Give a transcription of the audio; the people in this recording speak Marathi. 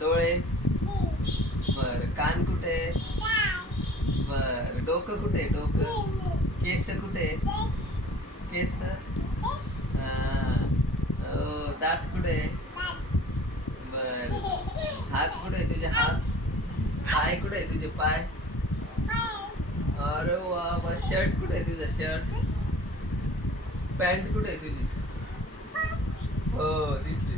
डोळे. बर कान कुठे? बर डोकं कुठे? डोकं. केस कुठे? केस. दात कुठे? बर हात कुठे तुझे? हात. पाय कुठे तुझे? पाय. अरे वा. शर्ट कुठे तुझा? शर्ट. पॅन्ट कुठे तुझी? हो दिसली.